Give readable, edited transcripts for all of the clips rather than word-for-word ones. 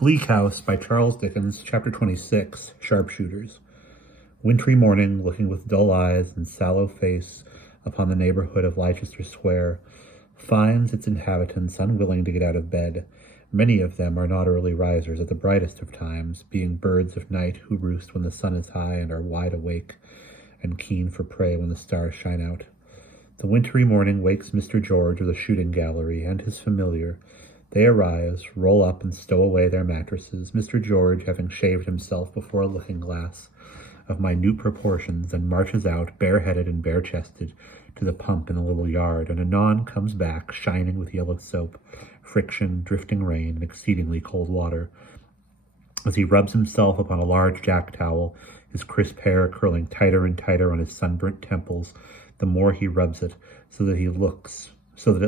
Bleak House by Charles Dickens, Chapter 26, Sharpshooters. Wintry morning, looking with dull eyes and sallow face upon the neighborhood of Leicester Square, finds its inhabitants unwilling to get out of bed. Many of them are not early risers at the brightest of times, being birds of night who roost when the sun is high and are wide awake and keen for prey when the stars shine out. The wintry morning wakes Mr. George of the shooting gallery and his familiar. They arise, roll up, and stow away their mattresses, Mr. George having shaved himself before a looking-glass of minute proportions, and marches out, bareheaded and bare-chested, to the pump in the little yard, and anon comes back, shining with yellow soap, friction, drifting rain, and exceedingly cold water. As he rubs himself upon a large jack-towel, his crisp hair curling tighter and tighter on his sunburnt temples, the more he rubs it, so that it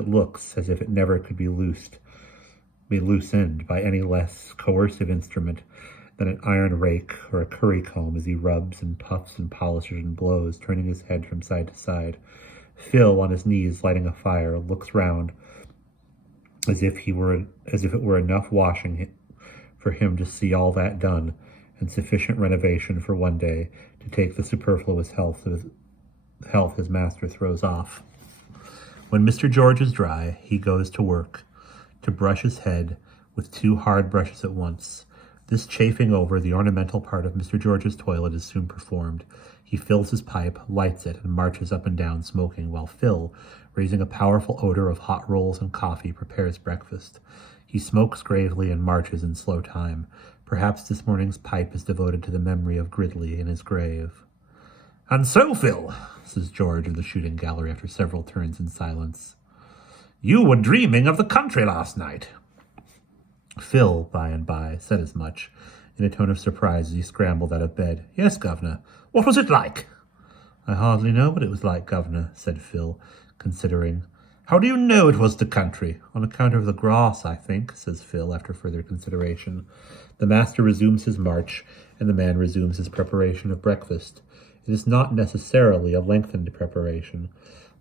looks as if it never could be loosened by any less coercive instrument than an iron rake or a curry comb, as he rubs and puffs and polishes and blows, turning his head from side to side. Phil, on his knees lighting a fire, looks round as if it were enough washing for him to see all that done, and sufficient renovation for one day to take the superfluous health his master throws off. When Mr. George is dry, he goes to work to brush his head with two hard brushes at once. This chafing over the ornamental part of Mr. George's toilet is soon performed. He fills his pipe, lights it, and marches up and down smoking, while Phil, raising a powerful odor of hot rolls and coffee, prepares breakfast. He smokes gravely and marches in slow time. Perhaps this morning's pipe is devoted to the memory of Gridley in his grave. "And so, Phil," says George of the shooting gallery after several turns in silence, "you were dreaming of the country last night." Phil, by and by, said as much, in a tone of surprise as he scrambled out of bed. "Yes, governor. What was it like?" "I hardly know what it was like, governor," said Phil, considering. "How do you know it was the country?" "On account of the grass, I think," says Phil, after further consideration. The master resumes his march, and the man resumes his preparation of breakfast. It is not necessarily a lengthened preparation,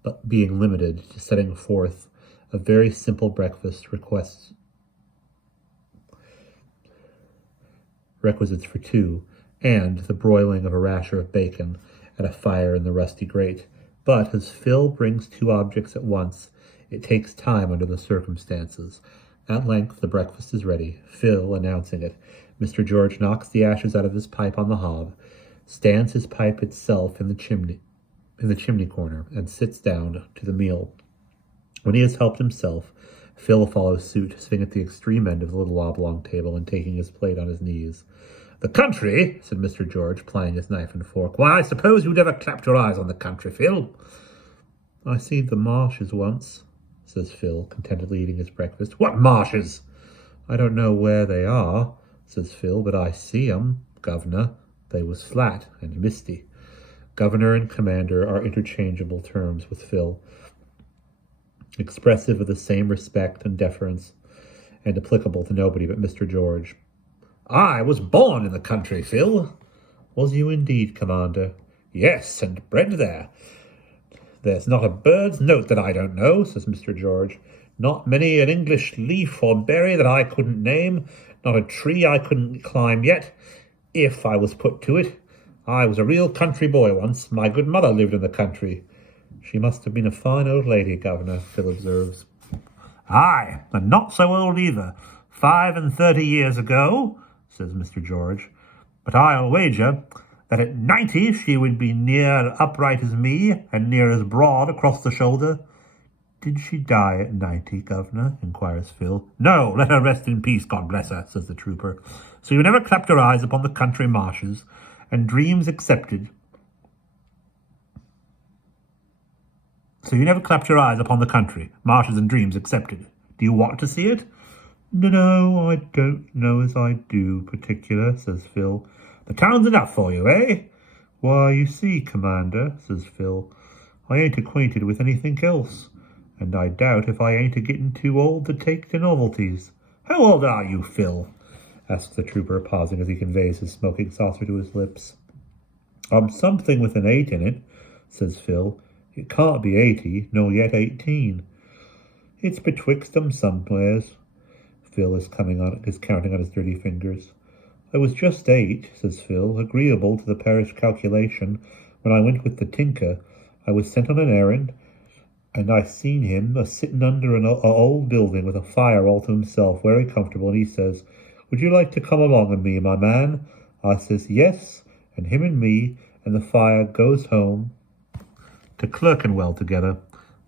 but being limited to setting forth a very simple breakfast requisites for two, and the broiling of a rasher of bacon at a fire in the rusty grate. But as Phil brings two objects at once, it takes time under the circumstances. At length the breakfast is ready, Phil announcing it. Mr. George knocks the ashes out of his pipe on the hob, stands his pipe itself in the chimney corner, and sits down to the meal. When he has helped himself, Phil follows suit, sitting at the extreme end of the little oblong table and taking his plate on his knees. "The country," said Mr. George, plying his knife and fork. "Why, I suppose you never clapped your eyes on the country, Phil." "I seen the marshes once," says Phil, contentedly eating his breakfast. "What marshes?" "I don't know where they are," says Phil, "but I see 'em, governor. They was flat and misty." Governor and commander are interchangeable terms with Phil, expressive of the same respect and deference, and applicable to nobody but Mr. George. "I was born in the country, Phil." "Was you indeed, commander?" "Yes, and bred there. There's not a bird's note that I don't know," says Mr. George. "Not many an English leaf or berry that I couldn't name, not a tree I couldn't climb yet, if I was put to it. I was a real country boy once. My good mother lived in the country." "She must have been a fine old lady, governor," Phil observes. "Aye, and not so old either. 35 years ago," says Mr. George. "But I'll wager that at 90 she would be near upright as me, and near as broad across the shoulder." "Did she die at 90, governor?" inquires Phil. "No, let her rest in peace, God bless her," says the trooper. "So you never clapped your eyes upon the country marshes, and dreams accepted." "So you never clapped your eyes upon the country, marshes and dreams accepted. Do you want to see it?" "No, I don't know as I do, particular," says Phil. "The town's enough for you, eh?" "Why, you see, commander," says Phil, "I ain't acquainted with anything else, and I doubt if I ain't a-getting too old to take to novelties." "How old are you, Phil?" asks the trooper, pausing as he conveys his smoking saucer to his lips. "I'm something with an 8 in it," says Phil. "It can't be 80, nor yet 18. It's betwixt 'em somewheres. Phil is counting on his dirty fingers. I was just 8, says Phil, agreeable to the parish calculation, when I went with the tinker. I was sent on an errand, and I seen him a-sitting under an old building with a fire all to himself, very comfortable, and he says, "Would you like to come along with me, my man?" I says, "Yes," and him and me and the fire goes home to Clerkenwell together.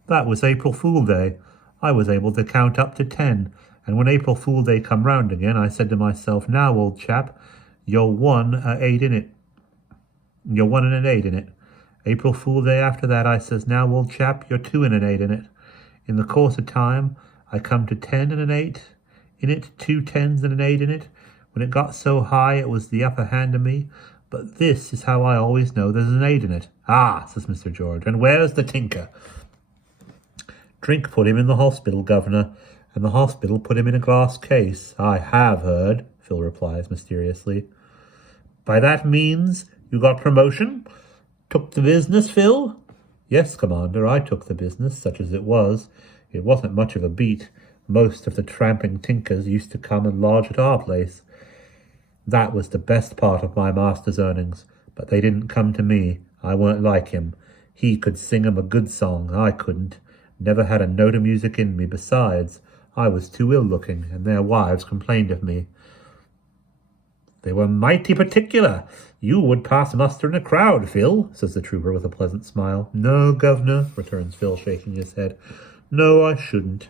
That was April Fool Day. I was able to count up to 10, and when April Fool Day come round again, I said to myself, "Now, old chap, you're 1 and an 8 in it. You're 1 and an 8 in it." April Fool Day after that, I says, "Now, old chap, you're 2 and an 8 in it." In the course of time, I come to 10 and an 8 in it, 2 10s and an 8 in it. When it got so high, it was the upper hand of me. But this is how I always know there's an 8 in it. "Ah," says Mr. George, "and where's the tinker?" "Drink put him in the hospital, governor, and the hospital put him in a glass case." "I have heard," Phil replies mysteriously. "By that means you got promotion? Took the business, Phil?" "Yes, Commander, I took the business, such as it was. It wasn't much of a beat. Most of the tramping tinkers used to come and lodge at our place. That was the best part of my master's earnings, but they didn't come to me. I weren't like him. He could sing 'em a good song. I couldn't. Never had a note of music in me. Besides, I was too ill-looking, and their wives complained of me. They were mighty particular. You would pass muster in a crowd, Phil," says the trooper with a pleasant smile. "No, governor," returns Phil, shaking his head. "No, I shouldn't.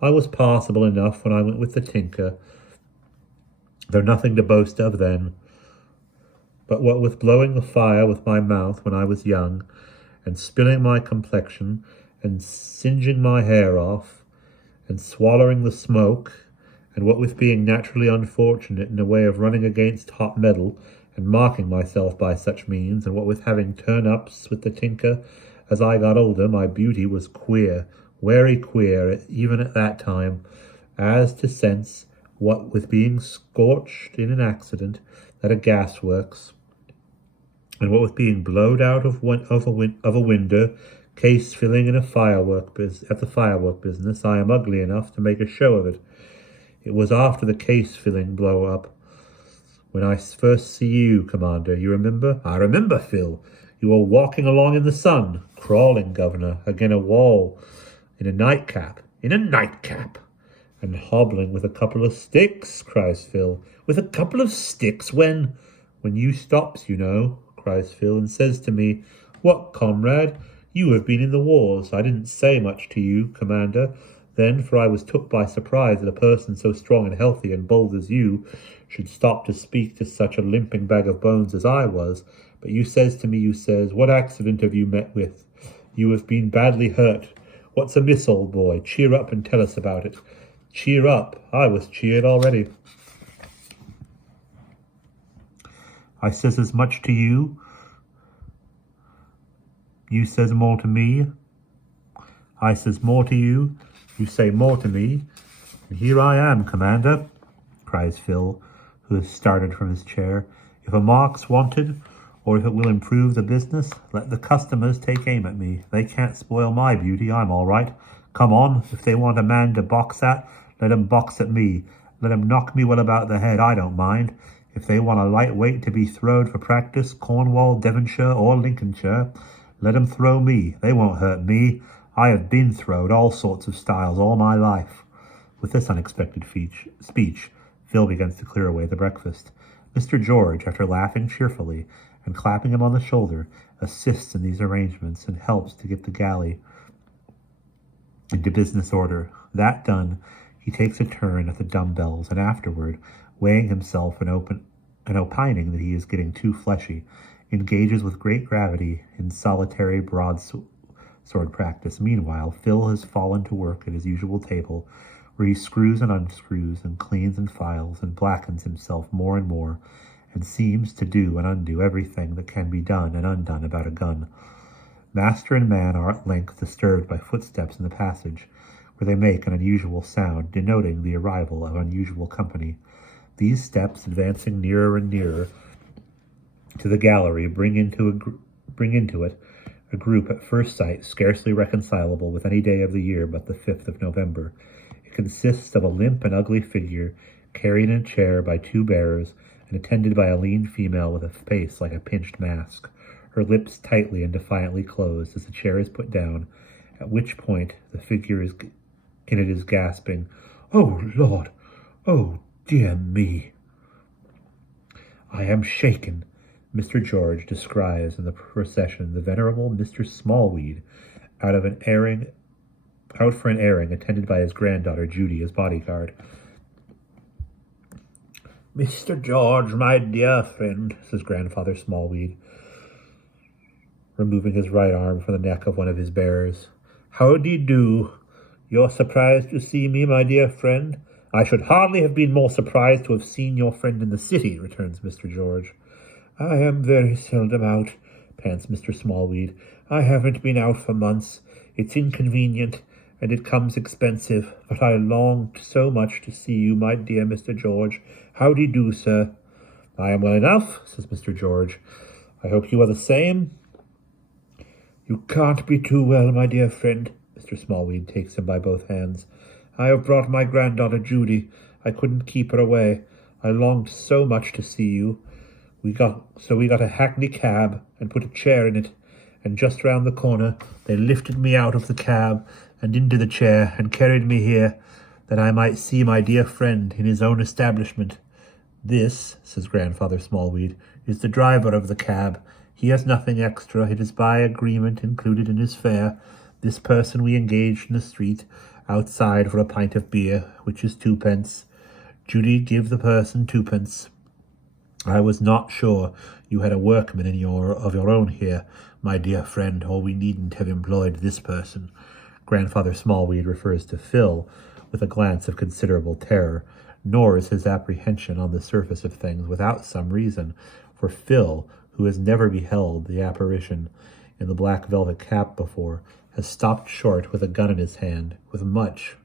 I was passable enough when I went with the tinker, though nothing to boast of then. But what with blowing the fire with my mouth when I was young, and spilling my complexion, and singeing my hair off, and swallowing the smoke, and what with being naturally unfortunate in a way of running against hot metal, and marking myself by such means, and what with having turn-ups with the tinker, as I got older, my beauty was queer, very queer, even at that time, as to sense, what with being scorched in an accident at a gasworks, and what with being blowed out of a window, case filling in at the firework business, I am ugly enough to make a show of it. It was after the case filling blow up, when I first see you, Commander. You remember?" "I remember, Phil. You were walking along in the sun, crawling, governor, again a wall, in a nightcap." "In a nightcap?" "And hobbling with a couple of sticks," cries Phil. "With a couple of sticks? When you stops, you know," cries Phil, "and says to me, 'What, comrade, you have been in the wars.' I didn't say much to you, Commander, then, for I was took by surprise that a person so strong and healthy and bold as you should stop to speak to such a limping bag of bones as I was. But you says to me, you says, 'What accident have you met with? You have been badly hurt. What's amiss, old boy? Cheer up and tell us about it.' Cheer up? I was cheered already. I says as much to you. You says more to me. I says more to you. You say more to me. And here I am, Commander," cries Phil, who has started from his chair. "If a mark's wanted, or if it will improve the business, let the customers take aim at me. They can't spoil my beauty. I'm all right. Come on, if they want a man to box at, let 'em box at me. Let 'em knock me well about the head. I don't mind. If they want a lightweight to be throwed for practice, Cornwall, Devonshire, or Lincolnshire, let 'em throw me. They won't hurt me. I have been throwed all sorts of styles all my life." With this unexpected speech, Phil begins to clear away the breakfast. Mr. George, after laughing cheerfully and clapping him on the shoulder, assists in these arrangements and helps to get the galley into business order. That done, he takes a turn at the dumbbells, and afterward, weighing himself and opining that he is getting too fleshy, engages with great gravity in solitary broadsword practice. Meanwhile, Phil has fallen to work at his usual table, where he screws and unscrews and cleans and files and blackens himself more and more, and seems to do and undo everything that can be done and undone about a gun. Master and man are at length disturbed by footsteps in the passage, where they make an unusual sound, denoting the arrival of unusual company. These steps, advancing nearer and nearer to the gallery, bring into it a group at first sight scarcely reconcilable with any day of the year but the 5th of November. It consists of a limp and ugly figure carried in a chair by two bearers and attended by a lean female with a face like a pinched mask, her lips tightly and defiantly closed as the chair is put down, at which point the figure in it is gasping, "Oh, Lord! Oh, dear me!" "I am shaken." Mr. George describes in the procession the venerable Mr. Smallweed out for an airing, attended by his granddaughter Judy as bodyguard. "Mr. George, my dear friend," says Grandfather Smallweed, removing his right arm from the neck of one of his bearers. "How d'ye do? You're surprised to see me, my dear friend?" "I should hardly have been more surprised to have seen your friend in the city," returns Mr. George. "I am very seldom out," pants Mr. Smallweed. "I haven't been out for months. It's inconvenient, and it comes expensive, but I longed so much to see you, my dear Mr. George. How d'ye do, sir?" "I am well enough," says Mr. George. "I hope you are the same." "You can't be too well, my dear friend." Mr. Smallweed takes him by both hands. "I have brought my granddaughter Judy. I couldn't keep her away. I longed so much to see you. We got a hackney cab and put a chair in it, and just round the corner they lifted me out of the cab and into the chair and carried me here, that I might see my dear friend in his own establishment. This," says Grandfather Smallweed, "is the driver of the cab. He has nothing extra. It is by agreement included in his fare. This person we engaged in the street outside for a pint of beer, which is 2 pence. Judy, give the person 2 pence. I was not sure you had a workman of your own here, my dear friend, or we needn't have employed this person." Grandfather Smallweed refers to Phil with a glance of considerable terror, nor is his apprehension on the surface of things without some reason, for Phil, who has never beheld the apparition in the black velvet cap before, has stopped short with a gun in his hand, with much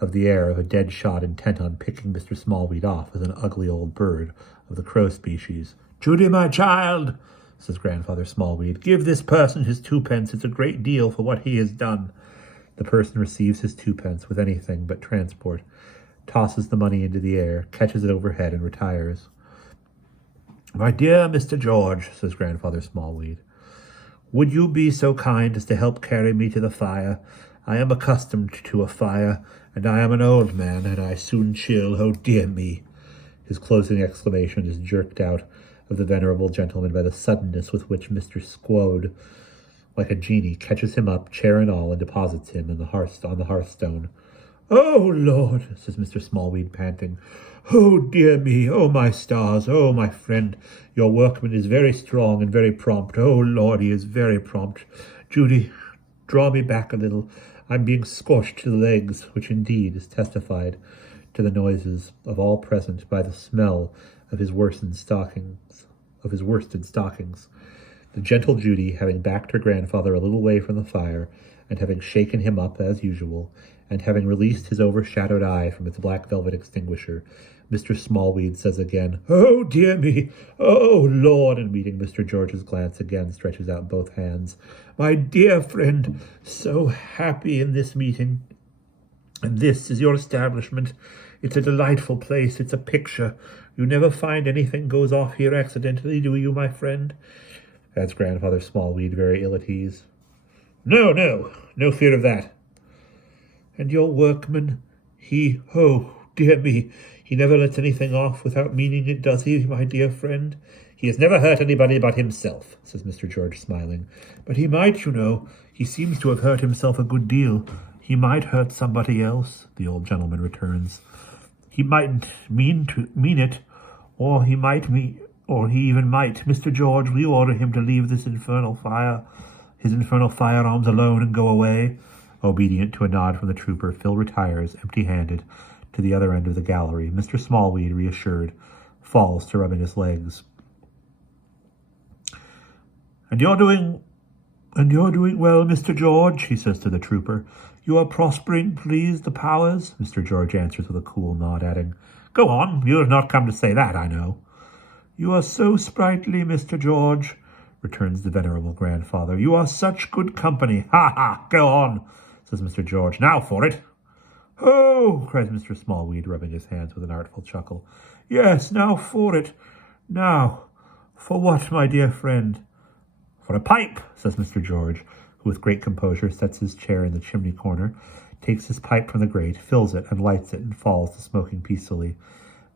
of the air of a dead shot intent on picking Mr. Smallweed off as an ugly old bird of the crow species. "Judy, my child," says Grandfather Smallweed, "give this person his 2 pence. It's a great deal for what he has done." The person receives his 2 pence with anything but transport, tosses the money into the air, catches it overhead, and retires. "My dear Mr. George," says Grandfather Smallweed, "would you be so kind as to help carry me to the fire? I am accustomed to a fire, and I am an old man, and I soon chill. Oh, dear me!" His closing exclamation is jerked out of the venerable gentleman by the suddenness with which Mr. Squod, like a genie, catches him up, chair and all, and deposits him on the hearthstone. "Oh, Lord," says Mr. Smallweed, panting. "Oh, dear me! Oh, my stars! Oh, my friend! Your workman is very strong and very prompt. Oh, Lord, he is very prompt. Judy, draw me back a little. I'm being scorched to the legs," which indeed is testified to the noises of all present by the smell of his worsted stockings. The gentle Judy, having backed her grandfather a little way from the fire, and having shaken him up as usual, and having released his overshadowed eye from its black velvet extinguisher, Mr. Smallweed says again, "Oh, dear me! Oh, Lord!" and meeting Mr. George's glance again, stretches out both hands. "My dear friend, so happy in this meeting. And this is your establishment. It's a delightful place. It's a picture. You never find anything goes off here accidentally, do you, my friend?" adds Grandfather Smallweed, very ill at ease. No fear of that." "And your workman, oh, dear me, he never lets anything off without meaning it, does he, my dear friend?" "He has never hurt anybody but himself," says Mr. George, smiling. "But he might, you know. He seems to have hurt himself a good deal. He might hurt somebody else," the old gentleman returns. "He mightn't mean it, or he even might. Mr. George, will you order him to leave his infernal firearms alone and go away?" Obedient to a nod from the trooper, Phil retires, empty-handed, to the other end of the gallery. Mr. Smallweed, reassured, falls to rubbing his legs. And you're doing well, Mr. George," he says to the trooper. "You are prospering, please the powers." Mr. George answers with a cool nod, adding, "Go on, you have not come to say that, I know." "You are so sprightly, Mr. George," returns the venerable grandfather. "You are such good company." "Ha, ha, go on," says Mr. George. "Now for it." "Oh!" cries Mr. Smallweed, rubbing his hands with an artful chuckle. "Yes, now for it. Now, for what, my dear friend?" "For a pipe," says Mr. George, who with great composure sets his chair in the chimney corner, takes his pipe from the grate, fills it, and lights it, and falls to smoking peacefully.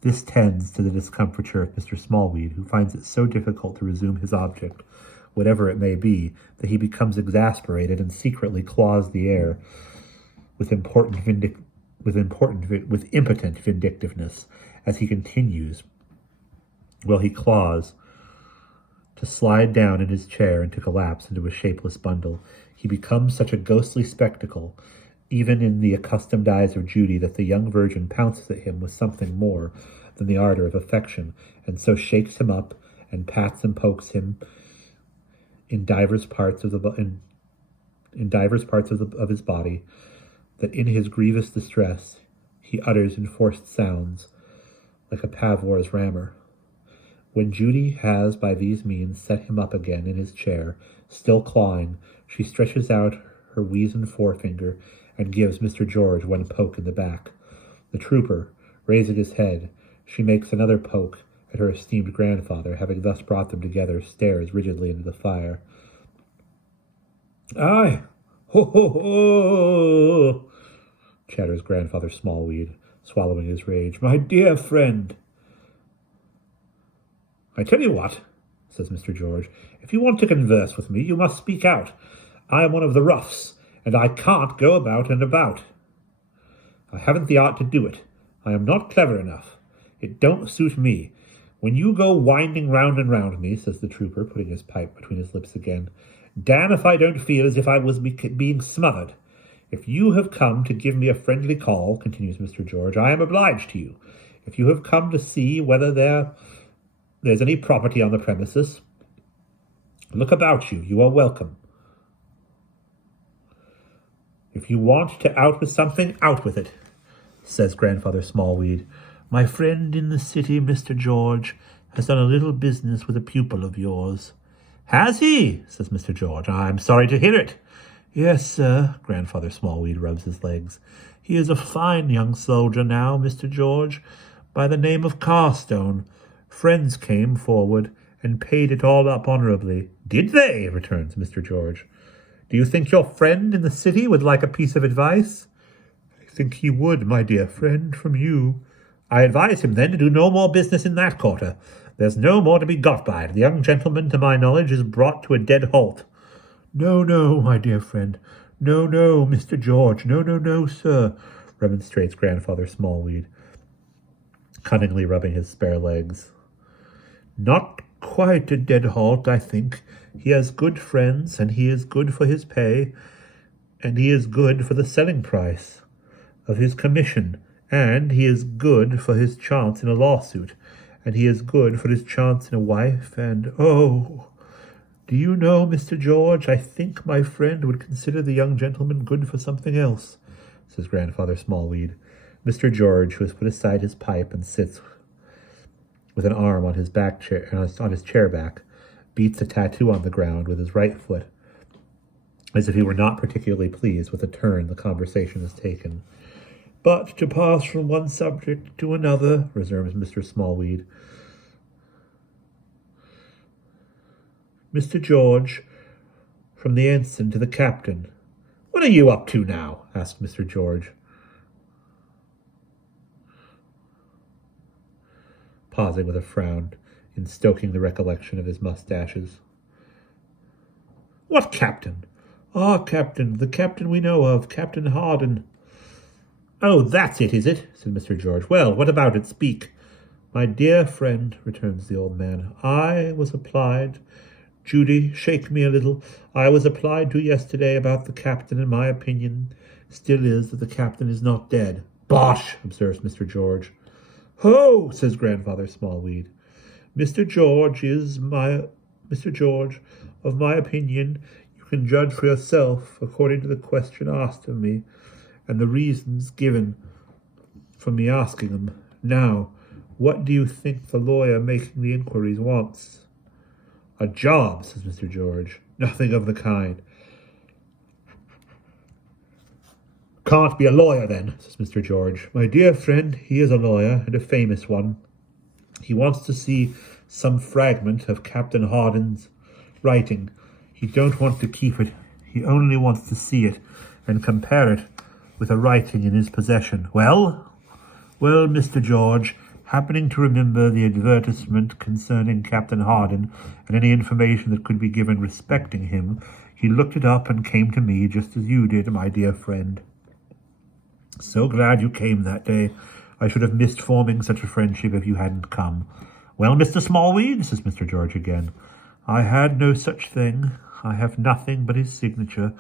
This tends to the discomfiture of Mr. Smallweed, who finds it so difficult to resume his object, whatever it may be, that he becomes exasperated and secretly claws the air with impotent vindictiveness, as he continues, while he claws, to slide down in his chair and to collapse into a shapeless bundle. He becomes such a ghostly spectacle, even in the accustomed eyes of Judy, that the young virgin pounces at him with something more than the ardor of affection, and so shakes him up and pats and pokes him in divers parts of his body, that in his grievous distress he utters enforced sounds like a Pavour's rammer. When Judy has by these means set him up again in his chair, still clawing, she stretches out her weazened forefinger and gives Mr. George one poke in the back. The trooper, raising his head, she makes another poke at her esteemed grandfather, having thus brought them together, stares rigidly into the fire. "Aye, ho, ho, ho," chatters Grandfather Smallweed, swallowing his rage. "My dear friend." "I tell you what," says Mr. George, "if you want to converse with me, you must speak out. I am one of the roughs, and I can't go about and about. I haven't the art to do it. I am not clever enough. It don't suit me. When you go winding round and round me," says the trooper, putting his pipe between his lips again, "damn if I don't feel as if I was being smothered. If you have come to give me a friendly call," continues Mr. George, "I am obliged to you. If you have come to see whether there's any property on the premises, look about you. You are welcome. If you want to out with something, out with it," says Grandfather Smallweed. "My friend in the city, Mr. George, has done a little business with a pupil of yours." "Has he?" says Mr. George. "I'm sorry to hear it." "Yes, sir." Grandfather Smallweed rubs his legs. "He is a fine young soldier now, Mr. George, by the name of Carstone. Friends came forward and paid it all up honorably." "Did they?" returns Mr. George. "Do you think your friend in the city would like a piece of advice?" "I think he would, my dear friend, from you." "I advise him, then, to do no more business in that quarter. There's no more to be got by it. The young gentleman, to my knowledge, is brought to a dead halt." No, my dear friend. No, Mr. George. No, sir," remonstrates Grandfather Smallweed, cunningly rubbing his spare legs. "Not quite a dead halt, I think. He has good friends, and he is good for his pay, and he is good for the selling price of his commission, and he is good for his chance in a lawsuit, and he is good for his chance in a wife, and oh, do you know, Mr. George, I think my friend would consider the young gentleman good for something else," says Grandfather Smallweed. Mr. George, who has put aside his pipe and sits with an arm on his chair back, beats a tattoo on the ground with his right foot, as if he were not particularly pleased with the turn the conversation has taken. "But to pass from one subject to another," resumes Mr. Smallweed, "Mr. George, from the ensign to the captain." "What are you up to now?" asked Mr. George, pausing with a frown in stoking the recollection of his mustaches. "What captain?" "Our captain, the captain we know of, Captain Hardin." "Oh, that's it, is it?" said Mr. George. "Well, what about it? Speak." "My dear friend," returns the old man, "I was applied— Judy, shake me a little. I was applied to yesterday about the captain, and my opinion still is that the captain is not dead." "Bosh!" observes Mr. George. "Ho!" says Grandfather Smallweed. Mr. George, of my opinion, you can judge for yourself according to the question asked of me, and the reasons given for me asking them. Now, what do you think the lawyer making the inquiries wants?" "A job," says Mr. George. "Nothing of the kind." can't be a lawyer, then, says Mr. George. My dear friend, he is a lawyer, and a famous one. He wants to see some fragment of Captain Hardin's writing. He don't want to keep it. He only wants to see it and compare it with a writing in his possession. Well, Mr. George, happening to remember the advertisement concerning Captain Hardin and any information that could be given respecting him, he looked it up and came to me just as you did, my dear friend. So glad you came that day. I should have missed forming such a friendship if you hadn't come. Well, Mr. Smallweed, says Mr. George again, I had no such thing. I have nothing but his signature.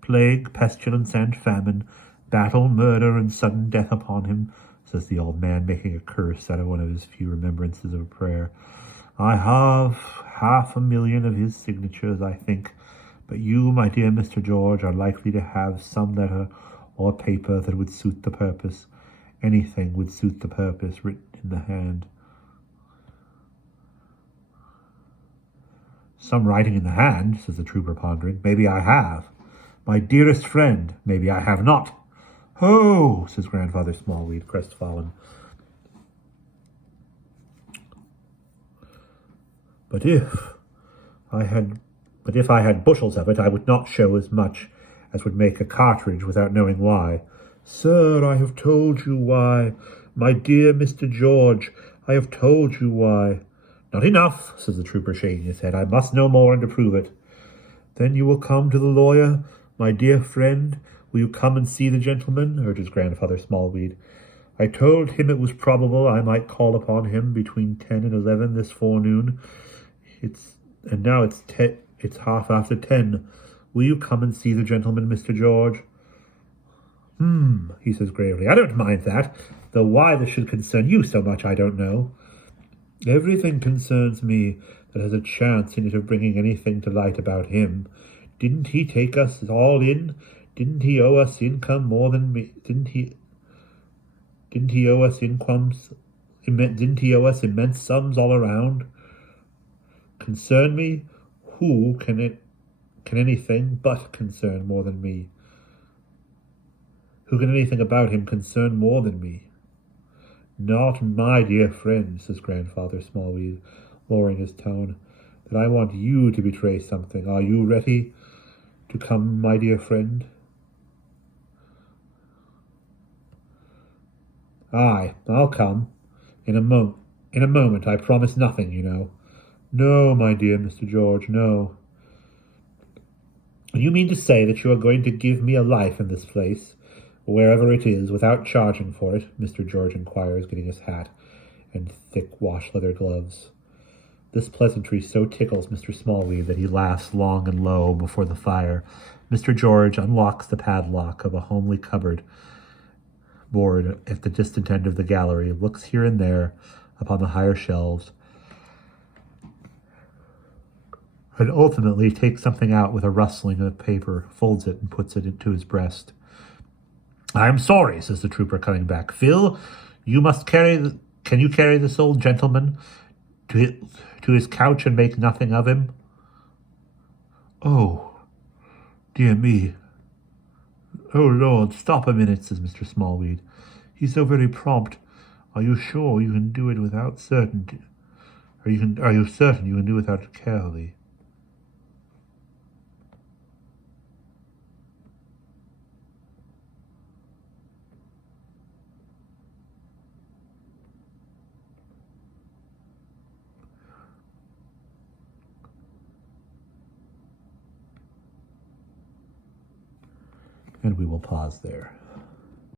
Plague, pestilence, and famine, battle, murder, and sudden death upon him, says the old man, making a curse out of one of his few remembrances of a prayer. I have 500,000 of his signatures, I think, but you, my dear Mr. George, are likely to have some letter or paper that would suit the purpose. Anything would suit the purpose written in the hand. Some writing in the hand, says the trooper, pondering. Maybe I have. My dearest friend, maybe I have not. Ho, says Grandfather Smallweed, crestfallen. But if I had bushels of it, I would not show as much as would make a cartridge without knowing why. Sir, I have told you why. My dear Mr. George, I have told you why. Not enough, says the trooper, shaking his head. I must know more and to prove it. Then you will come to the lawyer, my dear friend. Will you come and see the gentleman? Urges Grandfather Smallweed. I told him it was probable I might call upon him between 10 and 11 this forenoon. Now it's 10:30. Will you come and see the gentleman, Mr. George? He says gravely. I don't mind that, though why this should concern you so much I don't know. Everything concerns me that has a chance in it of bringing anything to light about him. Didn't he take us all in? Didn't he owe us income more than me? Didn't he owe us incomes? Didn't he owe us immense sums all around? Concern me? Who can anything but concern more than me? Who can anything about him concern more than me? Not my dear friend, says Grandfather Smallweed, lowering his tone, that I want you to betray something. Are you ready to come, my dear friend? Aye, I'll come. In a moment, I promise nothing, you know. No, my dear Mr. George, no. You mean to say that you are going to give me a life in this place, wherever it is, without charging for it? Mr. George inquires, getting his hat and thick wash-leather gloves. This pleasantry so tickles Mr. Smallweed that he laughs long and low before the fire. Mr. George unlocks the padlock of a homely cupboard board at the distant end of the gallery, looks here and there upon the higher shelves, and ultimately takes something out with a rustling of paper, folds it, and puts it into his breast. I'm sorry, says the trooper, coming back. Phil, can you carry this old gentleman to his couch and make nothing of him? Oh, dear me. Oh, Lord, stop a minute, says Mr. Smallweed. He's so very prompt. Are you sure you can do it without certainty? Are you certain you can do it without carefully? And we will pause there.